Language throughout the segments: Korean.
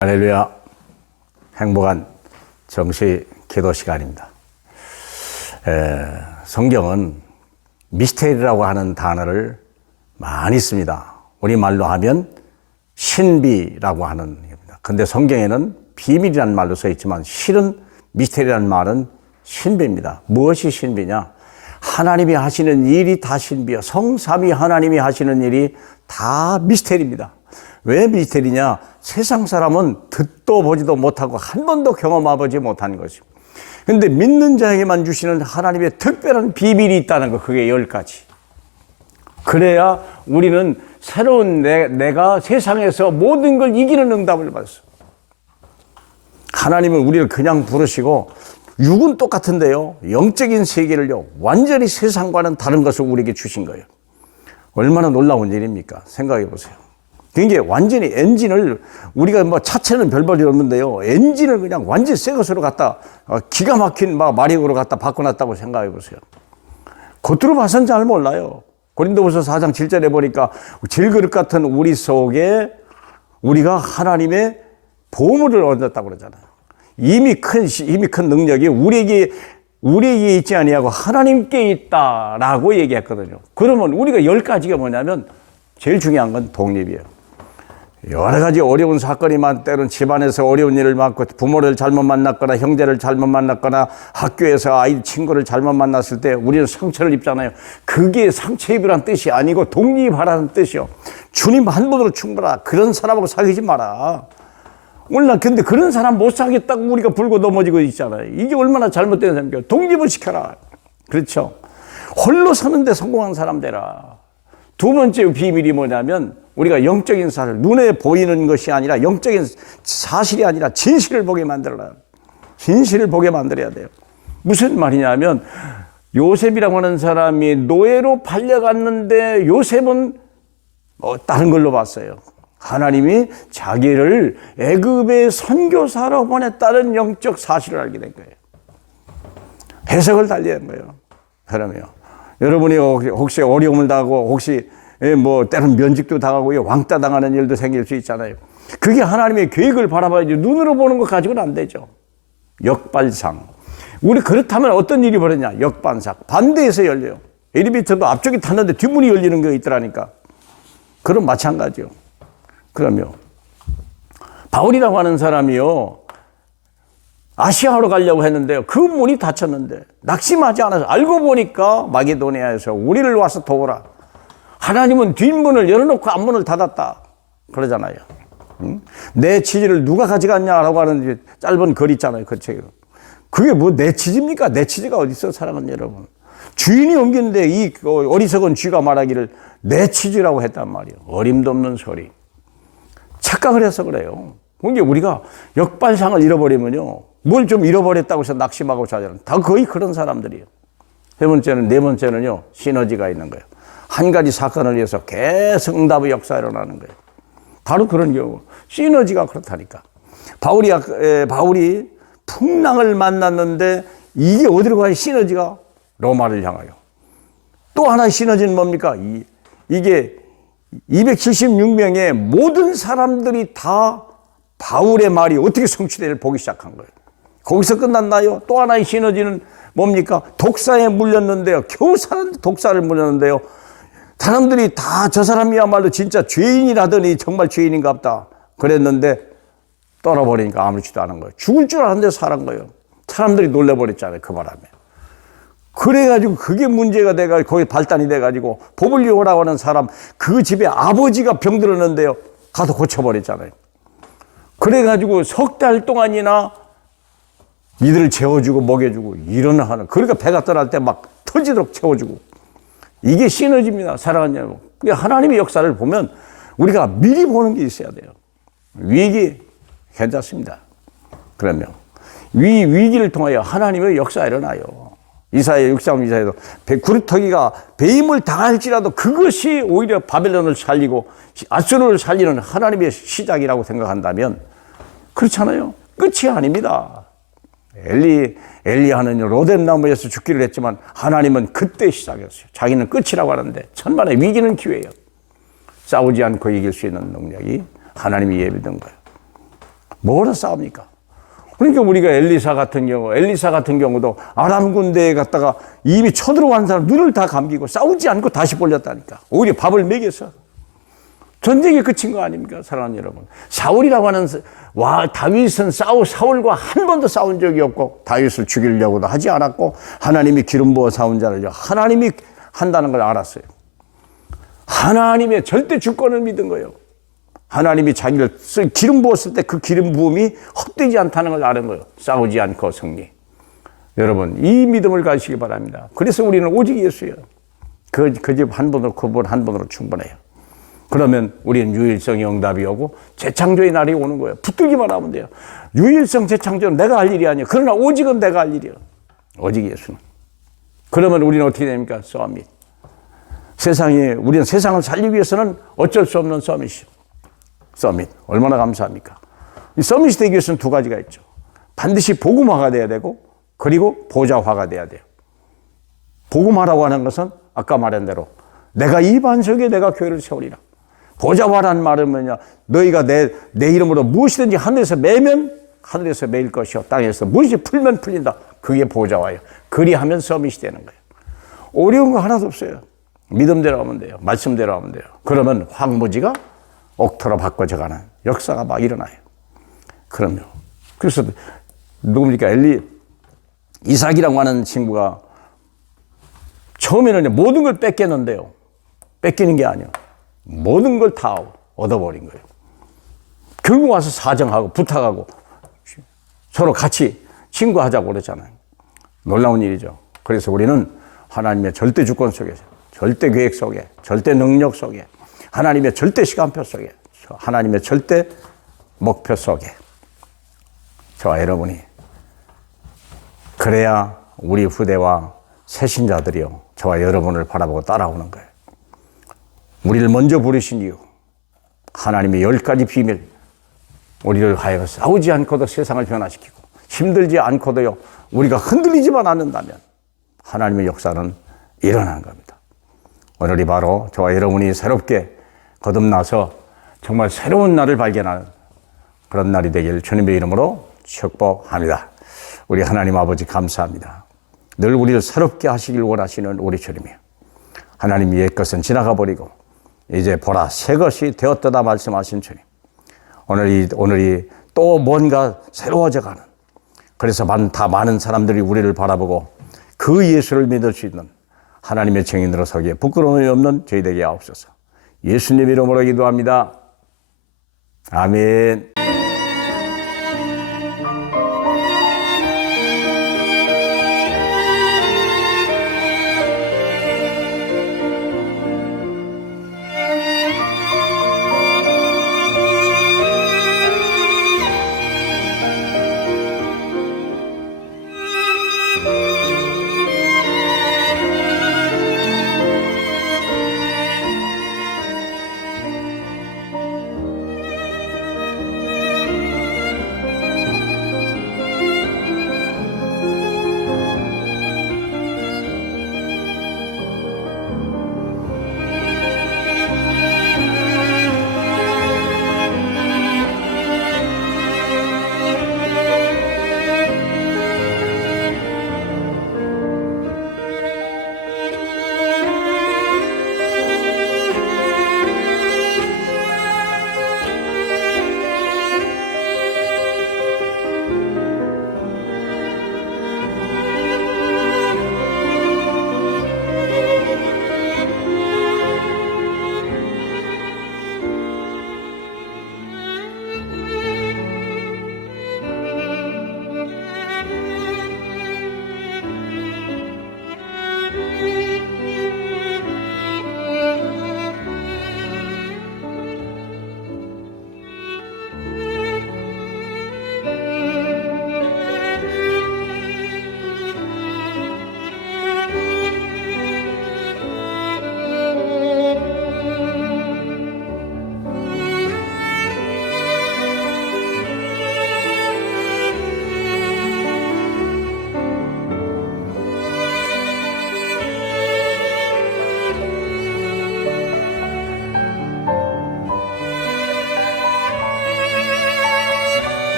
할렐루야. 행복한 정시 기도 시간입니다. 성경은 미스테리라고 하는 단어를 많이 씁니다. 우리말로 하면 신비라고 하는 겁니다. 근데 성경에는 비밀이라는 말로 써 있지만 실은 미스테리라는 말은 신비입니다. 무엇이 신비냐? 하나님이 하시는 일이 다 신비야. 성삼위 하나님이 하시는 일이 다 미스테리입니다. 왜 미스테리냐? 세상 사람은 듣도 보지도 못하고 한 번도 경험해보지 못한 것이고, 그런데 믿는 자에게만 주시는 하나님의 특별한 비밀이 있다는 거, 그게 10가지. 그래야 우리는 새로운 내가 세상에서 모든 걸 이기는 응답을 받았어. 하나님은 우리를 그냥 부르시고, 육은 똑같은데요, 영적인 세계를요, 완전히 세상과는 다른 것을 우리에게 주신 거예요. 얼마나 놀라운 일입니까? 생각해 보세요. 그게 완전히 엔진을, 우리가 뭐 차체는 별 볼일 없는데요, 엔진을 그냥 완전히 새 것으로 갖다 기가 막힌 마력으로 갖다 바꿔놨다고 생각해 보세요. 겉으로 봐서는 잘 몰라요. 고린도후서 4장 7절에 보니까 질그릇 같은 우리 속에 우리가 하나님의 보물을 얻었다고 그러잖아요. 이미 큰 능력이 우리에게 있지 아니하고 하나님께 있다라고 얘기했거든요. 그러면 우리가 10가지가 뭐냐면, 제일 중요한 건 독립이에요. 여러 가지 어려운 사건이 많, 때로는 집안에서 어려운 일을 맡고, 부모를 잘못 만났거나 형제를 잘못 만났거나 학교에서 친구를 잘못 만났을 때 우리는 상처를 입잖아요. 그게 상처 입으라는 뜻이 아니고 독립하라는 뜻이요. 주님 한 분으로 충분하라. 그런 사람하고 사귀지 마라. 오늘 근데 그런 사람 못 사겠다고 우리가 불고 넘어지고 있잖아요. 이게 얼마나 잘못된 삶이에요. 독립을 시켜라. 그렇죠. 홀로 사는데 성공한 사람 되라. 두 번째 비밀이 뭐냐면, 우리가 영적인 사실, 눈에 보이는 것이 아니라 영적인 사실이 아니라 진실을 보게 만들어라. 진실을 보게 만들어야 돼요. 무슨 말이냐면, 요셉이라고 하는 사람이 노예로 팔려갔는데 요셉은 다른 걸로 봤어요. 하나님이 자기를 애굽의 선교사로 보냈다는 영적 사실을 알게 된 거예요. 해석을 달리한 거예요. 그러면 여러분이 혹시 어려움을 당하고, 혹시 때론 면직도 당하고 왕따 당하는 일도 생길 수 있잖아요. 그게 하나님의 계획을 바라봐야지, 눈으로 보는 것 가지고는 안 되죠. 역발상. 우리 그렇다면 어떤 일이 벌어지냐? 역반상. 반대에서 열려요. 엘리베이터도 앞쪽에 탔는데 뒷문이 열리는 게 있더라니까. 그럼 마찬가지요. 그러면 바울이라고 하는 사람이요, 아시아로 가려고 했는데요, 그 문이 닫혔는데 낙심하지 않아서, 알고 보니까 마게도니아에서 우리를 와서 도우라. 하나님은 뒷문을 열어놓고 앞문을 닫았다 그러잖아요. 응? 내 치즈를 누가 가져갔냐라고 하는 짧은 글 있잖아요, 그 책에. 그게 뭐 내 치즈입니까? 내 치즈가 어디 있어, 사랑하는 여러분. 주인이 옮기는데 이 어리석은 쥐가 말하기를 내 치즈라고 했단 말이에요. 어림도 없는 소리. 착각을 해서 그래요. 그게 우리가 역발상을 잃어버리면요, 뭘 좀 잃어버렸다고 해서 낙심하고 자잖아요. 다 거의 그런 사람들이에요. 네 번째는요, 시너지가 있는 거예요. 한 가지 사건을 위해서 계속 응답의 역사가 일어나는 거예요. 바로 그런 경우, 시너지가 그렇다니까. 바울이 풍랑을 만났는데, 이게 어디로 가요? 시너지가 로마를 향하여. 또 하나의 시너지는 뭡니까? 이게 276명의 모든 사람들이 다 바울의 말이 어떻게 성취되는지를 보기 시작한 거예요. 거기서 끝났나요? 또 하나의 시너지는 뭡니까? 독사에 물렸는데요, 겨우 사는데 독사를 물렸는데요, 사람들이 다 저 사람이야말로 진짜 죄인이라더니 정말 죄인인가 보다 그랬는데, 떠나버리니까 아무렇지도 않은 거예요. 죽을 줄 알았는데 살은 거예요. 사람들이 놀래버렸잖아요, 그 바람에. 그래가지고 그게 문제가 돼가지고 거기 발단이 돼가지고 보블리오라고 하는 사람, 그 집에 아버지가 병들었는데요, 가서 고쳐버렸잖아요. 그래가지고 석 달 동안이나 이들을 재워주고 먹여주고 이런 하는, 그러니까 배가 떠날 때 막 터지도록 채워주고. 이게 시너지입니다, 사랑하는 여러분. 하나님의 역사를 보면 우리가 미리 보는 게 있어야 돼요. 위기 괜찮습니다. 그러면 위기를 통하여 하나님의 역사가 일어나요. 이사야 6장 이사야도 구루터기가 배임을 당할지라도 그것이 오히려 바벨론을 살리고 아수르를 살리는 하나님의 시작이라고 생각한다면, 그렇잖아요. 끝이 아닙니다. 엘리야는 로뎀나무에서 죽기를 했지만 하나님은 그때 시작했어요. 자기는 끝이라고 하는데, 천만의 위기는 기회예요. 싸우지 않고 이길 수 있는 능력이 하나님이 예비된 거예요. 뭐로 싸웁니까? 그러니까 우리가 엘리사 같은 경우도 아람 군대에 갔다가 이미 쳐들어간 사람 눈을 다 감기고 싸우지 않고 다시 벌렸다니까. 오히려 밥을 먹여서. 전쟁이 끝인 거 아닙니까? 사랑하는 여러분. 사울이라고 하는, 다윗은 사울과 한 번도 싸운 적이 없고, 다윗을 죽이려고도 하지 않았고, 하나님이 기름 부어 사온 자를 하나님이 한다는 걸 알았어요. 하나님의 절대 주권을 믿은 거예요. 하나님이 자기를 기름 부었을 때 그 기름 부음이 헛되지 않다는 걸 아는 거예요. 싸우지 않고 승리. 여러분, 이 믿음을 가지시기 바랍니다. 그래서 우리는 오직 예수예요. 그 집 한 번으로, 그분 한 번으로 충분해요. 그러면 우리는 유일성의 응답이 오고 재창조의 날이 오는 거예요. 붙들기만 하면 돼요. 유일성 재창조는 내가 할 일이 아니에요. 그러나 오직은 내가 할 일이에요. 오직 예수는. 그러면 우리는 어떻게 됩니까? 서밋. 우리는 세상을 살리기 위해서는 어쩔 수 없는 서밋이죠. 서밋. 얼마나 감사합니까? 이 서밋이 되기 위해서는 두 가지가 있죠. 반드시 복음화가 돼야 되고, 그리고 보좌화가 돼야 돼요. 복음화라고 하는 것은 아까 말한 대로 내가 이 반석에 내가 교회를 세우리라. 보좌화라는 말은 뭐냐? 너희가 내 이름으로 무엇이든지 하늘에서 매면 하늘에서 매일 것이요, 땅에서 무엇이 풀면 풀린다. 그게 보좌화예요. 그리하면 서밋이 되는 거예요. 어려운 거 하나도 없어요. 믿음대로 하면 돼요. 말씀대로 하면 돼요. 그러면 황무지가 옥토로 바꿔져가는 역사가 막 일어나요. 그럼요. 그래서 누굽니까? 이삭이라고 하는 친구가 처음에는 모든 걸 뺏겼는데요. 뺏기는 게 아니에요. 모든 걸 다 얻어버린 거예요. 결국 와서 사정하고 부탁하고 서로 같이 친구하자고 그러잖아요. 놀라운 일이죠. 그래서 우리는 하나님의 절대 주권 속에서, 절대 계획 속에, 절대 능력 속에, 하나님의 절대 시간표 속에, 하나님의 절대 목표 속에 저와 여러분이, 그래야 우리 후대와 새신자들이요, 저와 여러분을 바라보고 따라오는 거예요. 우리를 먼저 부르신 이유, 하나님의 10가지 비밀, 우리를 하여 싸우지 않고도 세상을 변화시키고 힘들지 않고도요, 우리가 흔들리지만 않는다면 하나님의 역사는 일어나는 겁니다. 오늘이 바로 저와 여러분이 새롭게 거듭나서 정말 새로운 날을 발견하는 그런 날이 되길 주님의 이름으로 축복합니다. 우리 하나님 아버지 감사합니다. 늘 우리를 새롭게 하시길 원하시는 우리 주님이요, 하나님 옛 것은 지나가 버리고 이제 보라 새 것이 되었다 말씀하신 주님, 오늘이 또 뭔가 새로워져 가는, 그래서 많은 사람들이 우리를 바라보고 그 예수를 믿을 수 있는 하나님의 증인으로 서기에 부끄러움이 없는 저희 되게 하옵소서. 예수님 이름으로 기도합니다. 아멘.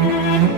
Mm-hmm.